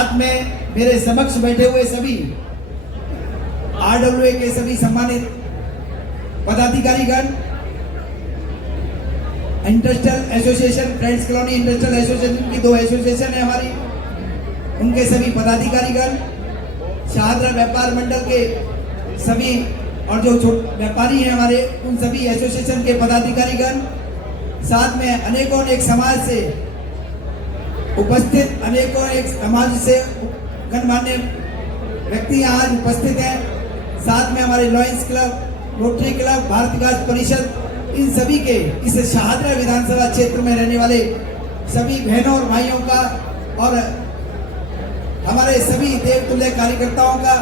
साथ में मेरे समक्ष बैठे हुए सभी RWA के सभी सम्मानित पदाधिकारीगण, industrial association, friends colony industrial association की 2 एसोसिएशन है हमारी, उनके सभी पदाधिकारीगण, शाहदरा व्यापार मंडल के सभी और जो व्यापारी हैं हमारे, उन सभी एसोसिएशन के पदाधिकारीगण, साथ में अनेकों एक समाज से उपस्थित, अनेकों एक समाज से गणमान्य व्यक्ति आज उपस्थित हैं, साथ में हमारे Lions club, Rotary club, Bharat Vikas Parishad, इन सभी के इस शाहदरा विधानसभा क्षेत्र में रहने वाले सभी बहनों और भाइयों का और हमारे सभी देवतुल्य कार्यकर्ताओं का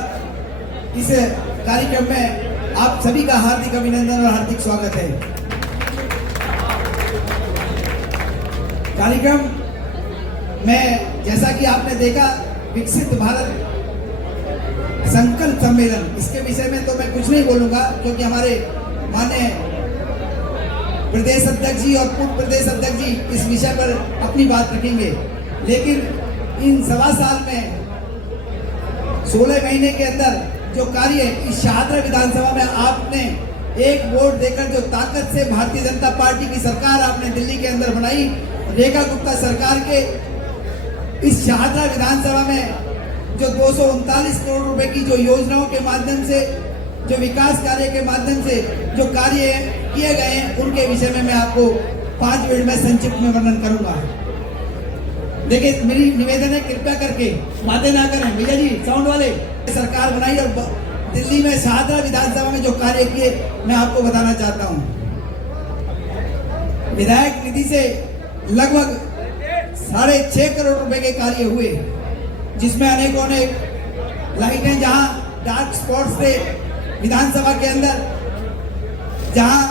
इस कार्यक्रम में आप सभी का हार्दिक अभिनंदन और हार्दिक स्वागत है। कार्यक्रम में जैसा कि आपने देखा, विकसित भारत संकल्प सम्मेलन, इसके विषय में तो मैं कुछ नहीं बोलूंगा क्योंकि हमारे माननीय प्रदेश अध्यक्ष जी और पूर्व प्रदेश अध्यक्ष जी इस विषय पर अपनी बात रखेंगे। लेकिन इन 1.25 साल में 16 महीने के अंदर जो कार्य इस शाहदरा विधानसभा में आपने एक वोट देकर जो ताकत से भारतीय जनता पार्टी की सरकार आपने दिल्ली के अंदर बनाई, रेखा गुप्ता सरकार के इस शाहदरा विधानसभा में जो 239 करोड़ रुपए की जो योजनाओं के माध्यम से, जो विकास कार्य के माध्यम से जो कार्य किए गए हैं, उनके विषय में मैं आपको 5 मिनट में संक्षिप्त में वर्णन करूंगा। देखिए, मेरी निवेदन है, कृपया करके बातें ना करें। भैया जी, साउंड वाले, सरकार बनाई और दिल्ली में शाहदरा विधानसभा में जो कार्य किए मैं आपको बताना चाहता हूं। विधायक निधि से लगभग 6.5 करोड़ रुपए के कार्य हुए, जिसमें अनेकों ने लाइटें, जहां डार्क स्पॉट्स थे विधानसभा के अंदर, जहां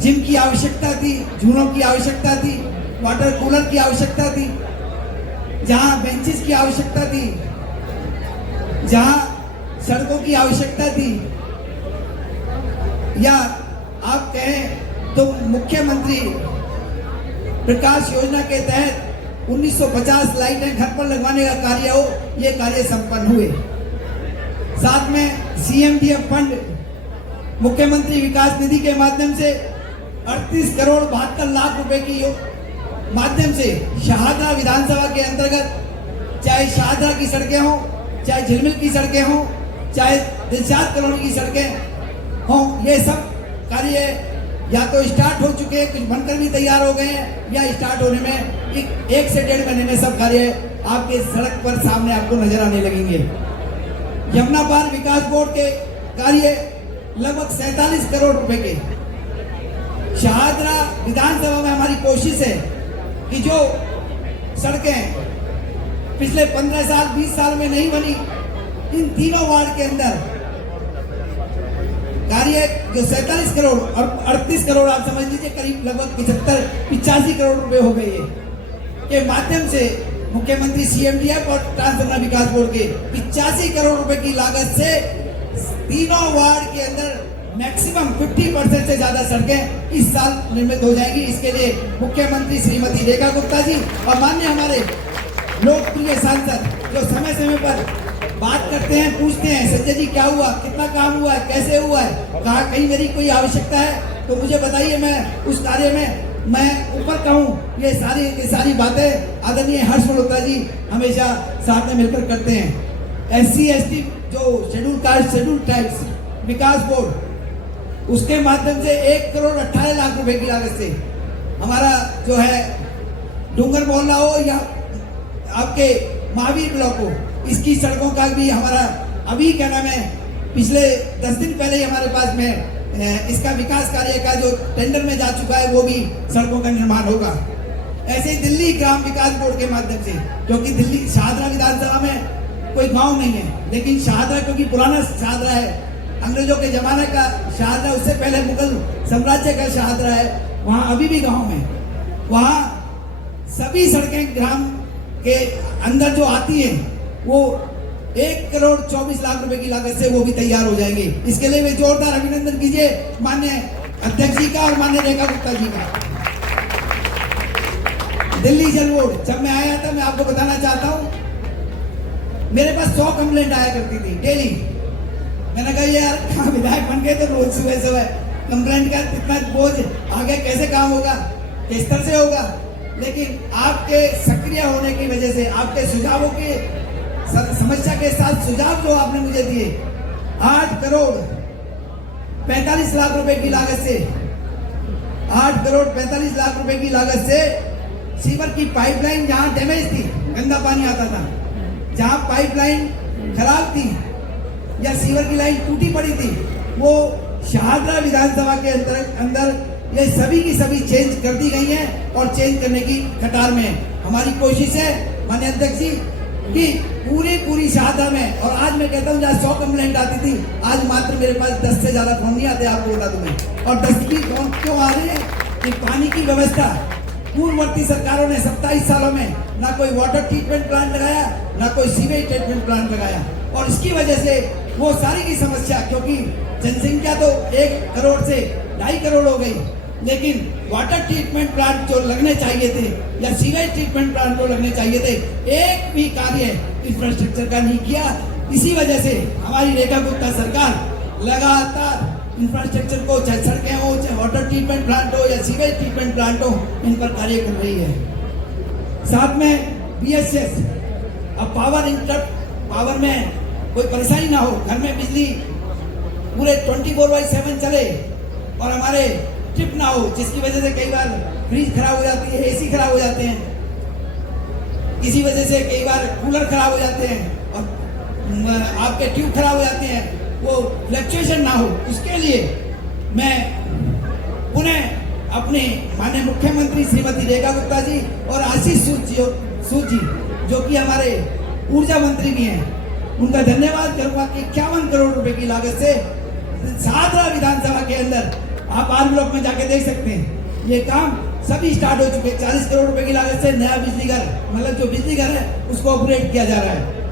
जिम की आवश्यकता थी, झूलों की आवश्यकता थी, वाटर कूलर की आवश्यकता थी, जहां बेंचेस की आवश्यकता थी, जहां सड़कों की आवश्यकता थी, या आप कहें तो मुख्यमंत्री प्रकाश योजना के तहत 1950 लाइटें घर पर लगवाने का कार्य हो, ये कार्य संपन्न हुए। साथ में CMDF फंड, मुख्यमंत्री विकास निधि के माध्यम से 38 करोड़ 72 लाख रुपए की माध्यम से शाहदरा विधानसभा के अंतर्गत, चाहे शाहदरा की सड़कें हों, चाहे झिलमिल की सड़कें हों, चाहे दिलशाद कॉलोनी की सड़कें हों, ये सब कार्य या तो स्टार्ट हो चुके हैं, कुछ बनकर भी तैयार हो गए हैं, या स्टार्ट होने में 1 से 1.5 महीने में सब कार्य आपके सड़क पर सामने आपको नजर आने लगेंगे। यमुना पार विकास बोर्ड के कार्य लगभग 47 करोड़ रुपए के। शाहदरा विधानसभा में हमारी कोशिश है कि जो सड़कें पिछले 15 साल 20 साल में नहीं बनी, इन तीनों वार्ड के अंदर कार्य जो 47 करोड़ और 38 करोड़, आप समझ लीजिए करीब लगभग 85 करोड़ रुपए हो गए के माध्यम से मुख्यमंत्री CMDF और ट्रांसफॉर्मर विकास बोर्ड के 85 करोड़ रुपए की लागत से तीनों वार्ड के अंदर मैक्सिमम 50% से ज्यादा सड़कें इस साल निर्मित हो जाएंगी। इसके लिए मुख्यमंत्री श्रीमती रेखा गुप्ता जी और माननीय हमारे लोकप्रिय सांसद जो समय समय पर बात करते हैं, पूछते हैं, संजय जी क्या हुआ, कितना काम हुआ है, कैसे हुआ है, कहा कहीं मेरी कोई आवश्यकता है तो मुझे बताइए, मैं उस कार्य में मैं ऊपर कहूँ। ये सारी बातें आदरणीय हर्ष मल्होत्रा जी हमेशा साथ में मिलकर करते हैं। SC ST जो शेड्यूल कास्ट, शेड्यूल ट्राइब्स विकास बोर्ड, उसके माध्यम से 1 करोड़ 18 लाख रुपए की लागत से हमारा जो है डूंगर मोहल्ला हो या आपके महावीर ब्लॉक हो, इसकी सड़कों का भी हमारा अभी क्या नाम है, पिछले 10 दिन पहले ही हमारे पास में इसका विकास कार्य का जो टेंडर में जा चुका है, वो भी सड़कों का निर्माण होगा। ऐसे ही दिल्ली ग्राम विकास बोर्ड के माध्यम से, क्योंकि दिल्ली शाहदरा विधानसभा में कोई गांव नहीं है, लेकिन शाहदरा क्योंकि पुराना शाहदरा है, अंग्रेजों के जमाने का शाहदरा, उससे पहले मुगल साम्राज्य का शाहदरा है, वहां अभी भी गांव में, वहां सभी सड़कें ग्राम के अंदर जो आती है वो 1 करोड़ 24 लाख रुपए की लागत से वो भी तैयार हो जाएंगे। इसके लिए वे जोरदार अभिनंदन कीजिए माननीय अध्यक्ष जी का और माननीय रेखा गुप्ता जी का। दिल्ली जल बोर्ड, जब मैं आया था, मैं आपको बताना चाहता हूं मेरे पास 100 कंप्लेंट आया करती थी डेली। मैंने कहा यार कहाँ विधायक बन गए तो रोज सुबह सुबह कंप्लेंट का इतना बोझ, आगे कैसे काम होगा, किस तरह से होगा। लेकिन आपके सक्रिय होने की वजह से, आपके सुझावों के समस्या के साथ सुझाव जो आपने मुझे दिए, 8 करोड़ 45 लाख रुपए की लागत से 8 करोड़ 45 लाख रुपए की लागत से सीवर की पाइपलाइन जहां डैमेज थी, गंदा पानी आता था, जहां पाइपलाइन खराब थी या सीवर की लाइन टूटी पड़ी थी, वो शाहदरा विधानसभा के अंदर ये सभी की सभी चेंज कर दी गई हैं और चेंज करने की कतार में हमारी कोशिश है माननीय अध्यक्ष जी कि पूरी शाहदरा में। और आज मैं कहता हूँ जहाँ 100 कंप्लेंट आती थी, आज मात्र मेरे पास 10 से ज्यादा फोन नहीं आते, आपको बता दूं मैं। और 10 भी फोन क्यों आ रहे हैं कि पानी की व्यवस्था पूर्ववर्ती सरकारों ने 27 सालों में ना कोई वाटर ट्रीटमेंट प्लांट लगाया, ना कोई सीवेज ट्रीटमेंट प्लांट लगाया, और इसकी वजह से वो सारी की समस्या, क्योंकि जनसंख्या तो 1 करोड़ से 2.5 करोड़ हो गई, लेकिन वाटर ट्रीटमेंट प्लांट जो लगने चाहिए थे या सीवेज ट्रीटमेंट प्लांट जो लगने चाहिए थे, एक भी कार्य इंफ्रास्ट्रक्चर का नहीं किया। इसी वजह से हमारी रेखा गुप्ता सरकार लगातार इंफ्रास्ट्रक्चर को, चाहे सड़कें हो, चाहे वाटर ट्रीटमेंट प्लांट हो या सीवेज ट्रीटमेंट प्लांट हो, इन पर कार्य कर रही है। साथ में BSS, अब पावर में कोई परेशानी ना हो, घर में बिजली पूरे 24/7 चले और हमारे ट्रिप ना हो, जिसकी वजह से कई बार फ्रिज खराब हो जाती है, AC खराब हो जाते हैं, इसी वजह से कई बार कूलर खराब हो जाते हैं और आपके ट्यूब खराब हो जाते हैं, वो फ्लक्चुएशन ना हो, उसके लिए मैं पुनः अपने माननीय मुख्यमंत्री श्रीमती रेखा गुप्ता जी और आशीष सूद जी जो कि हमारे ऊर्जा मंत्री भी हैं, उनका धन्यवाद करूंगा कि 51 करोड़ रुपए की लागत से शाहदरा विधानसभा के अंदर, आप आर ब्लॉक में जाके देख सकते हैं, ये काम सभी स्टार्ट हो चुके हैं। 40 करोड़ रुपए की लागत से नया बिजली घर, मतलब जो बिजली घर है उसको अपग्रेड किया जा रहा है।